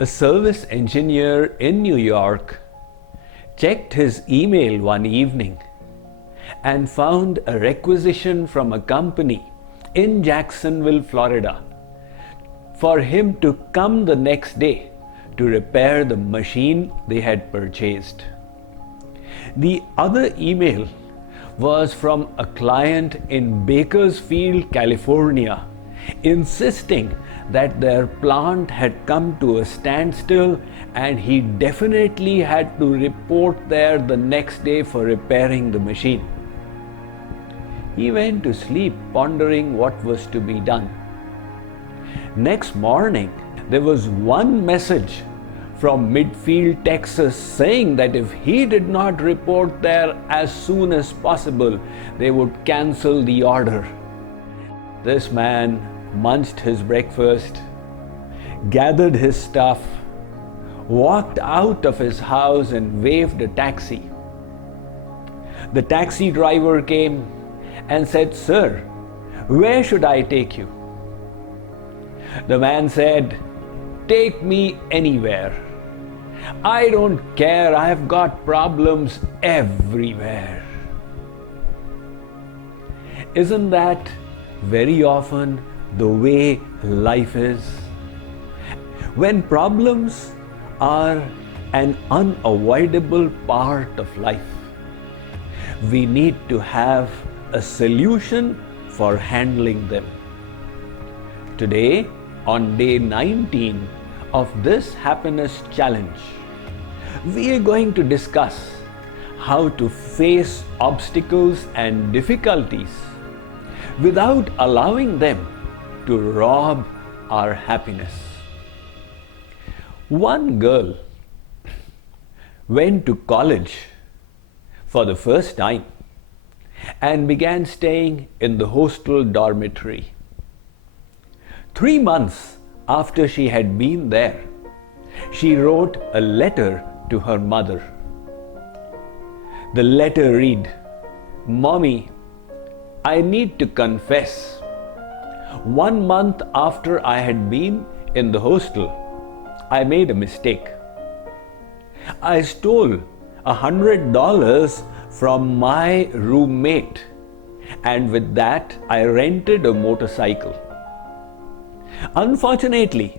A service engineer in New York checked his email one evening and found a requisition from a company in Jacksonville, Florida, for him to come the next day to repair the machine they had purchased. The other email was from a client in Bakersfield, California, insisting that their plant had come to a standstill and he definitely had to report there the next day for repairing the machine. He went to sleep pondering what was to be done. Next morning, there was one message from Midfield, Texas, saying that if he did not report there as soon as possible, they would cancel the order. This man munched his breakfast, gathered his stuff, walked out of his house and waved a taxi. The taxi driver came and said, "Sir, where should I take you?" The man said, "Take me anywhere. I don't care, I've got problems everywhere." Isn't that very often the way life is? When problems are an unavoidable part of life, we need to have a solution for handling them. Today, on day 19 of this happiness challenge, we are going to discuss how to face obstacles and difficulties without allowing them to rob our happiness. One girl went to college for the first time and began staying in the hostel dormitory. 3 months after she had been there, she wrote a letter to her mother. The letter read, "Mommy, I need to confess. 1 month after I had been in the hostel, I made a mistake. I stole $100 from my roommate, and with that I rented a motorcycle. Unfortunately,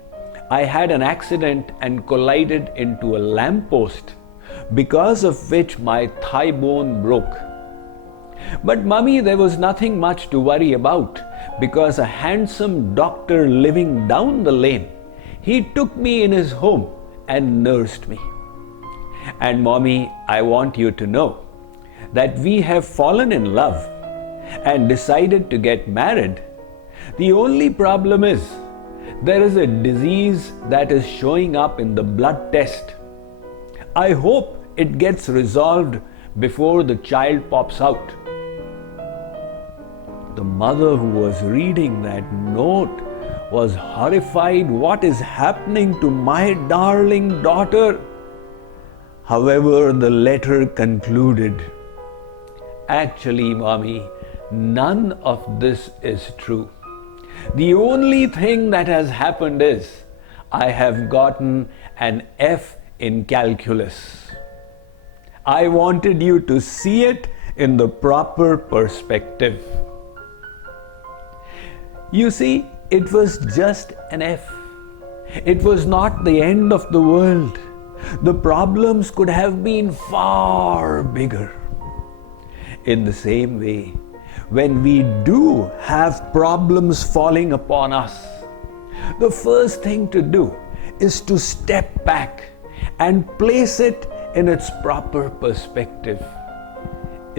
I had an accident and collided into a lamppost, because of which my thigh bone broke. But Mummy, there was nothing much to worry about, because a handsome doctor living down the lane, he took me in his home and nursed me. And Mommy, I want you to know that we have fallen in love and decided to get married. The only problem is, there is a disease that is showing up in the blood test. I hope it gets resolved before the child pops out." The mother who was reading that note was horrified. What is happening to my darling daughter? However, the letter concluded, "Actually, Mommy, none of this is true. The only thing that has happened is I have gotten an F in calculus." I wanted you to see it in the proper perspective. You see, it was just an F. It was not the end of the world. The problems could have been far bigger. In the same way, when we do have problems falling upon us, the first thing to do is to step back and place it in its proper perspective.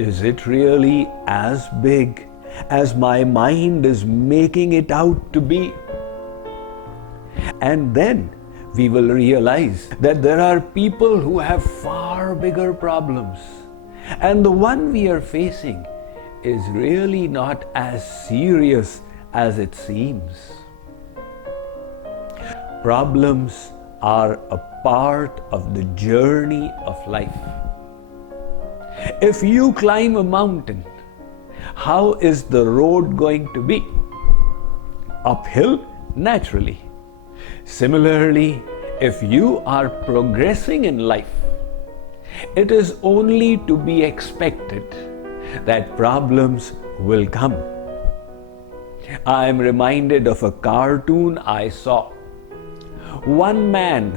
Is it really as big as my mind is making it out to be? And then we will realize that there are people who have far bigger problems, and the one we are facing is really not as serious as it seems. Problems are a part of the journey of life. If you climb a mountain, how is the road going to be? Uphill, naturally. Similarly, If you are progressing in life, it is only to be expected that problems will come. I am reminded of a cartoon I saw. One man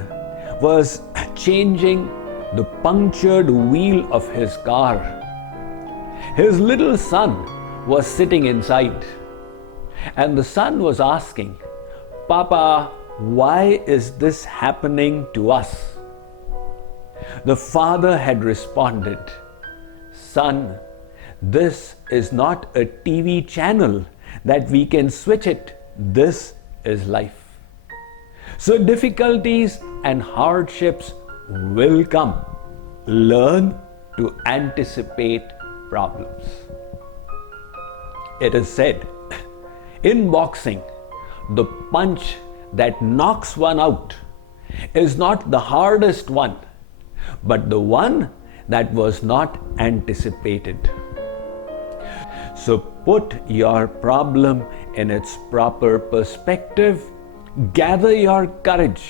was changing the punctured wheel of his car. His little son was sitting inside, and the son was asking, "Papa, why is this happening to us?" The father had responded, "Son, this is not a TV channel that we can switch it. This is life. So difficulties and hardships will come. Learn to anticipate problems." It is said, in boxing, the punch that knocks one out is not the hardest one, but the one that was not anticipated. So put your problem in its proper perspective, gather your courage,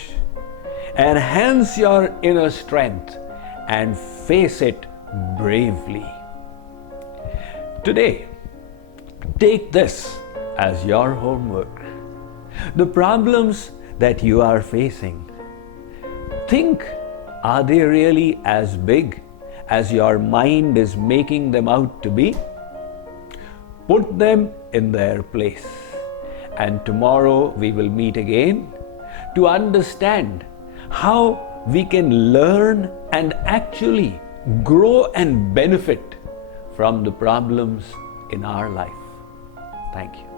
enhance your inner strength, and face it bravely. Today, take this as your homework. The problems that you are facing, think, are they really as big as your mind is making them out to be? Put them in their place. And tomorrow we will meet again to understand how we can learn and actually grow and benefit from the problems in our life. Thank you.